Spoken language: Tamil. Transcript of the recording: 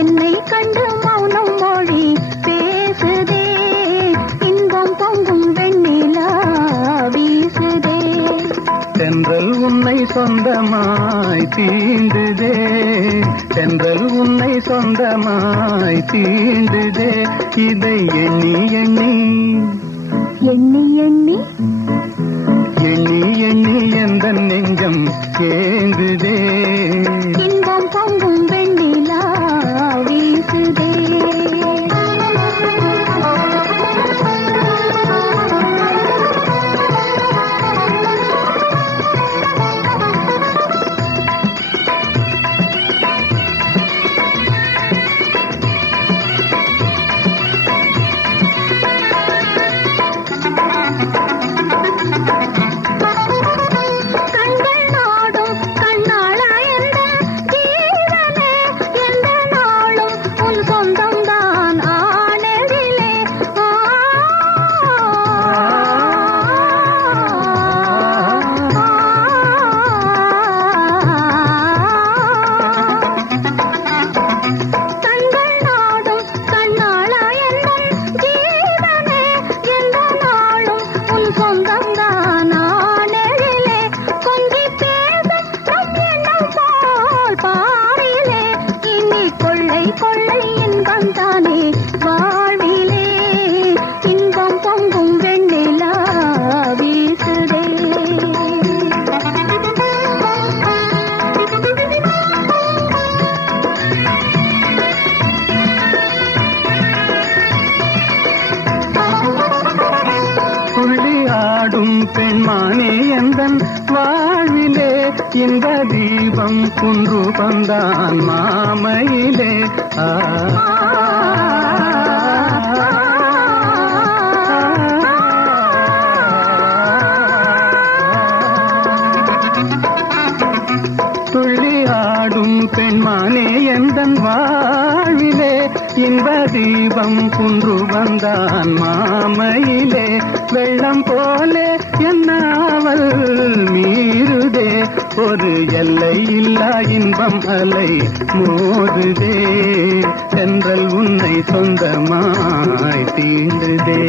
என்னை கண்டு மௌனம் மொழி பேசுதே, இன்பம் பொங்கும் வெண்ணிலா வீசுதே. தென்றல் உன்னை சொந்தமாய் தீண்டுதே, தென்றல் உன்னை சொந்தமாய் தீண்டுதே. இதை எண்ணி எண்ணி எண்ணி எண்ணி எண்ணி எண்ணி எந்த நெஞ்சம் ஏங்குதே. இன்பம் பொங்கும் வெண்ணிலா வீசுதே. கொள்ளை இன்பம் தானே வாழ்விலே, இன்பம் பொங்கும் வெண்ணிலா வீசுதே. துள்ளி ஆடும் பெண்மானே எந்தன் வாழ்விலே, இந்த தீபம் குன்று பந்தான் மாமையிலே. துள்ளி ஆடும் பெண்மானே எந்தன் வாழ்விலே, இந்த தீபம் குன்று வந்தான் மாமையிலே. வெள்ளம் போலே என்னாவல் மீறுதே, ஒரு எல்லை இல்லா இன்பம் அலை மோதுதே. தென்றல் உன்னை சொந்தமாய் தீண்டுதே.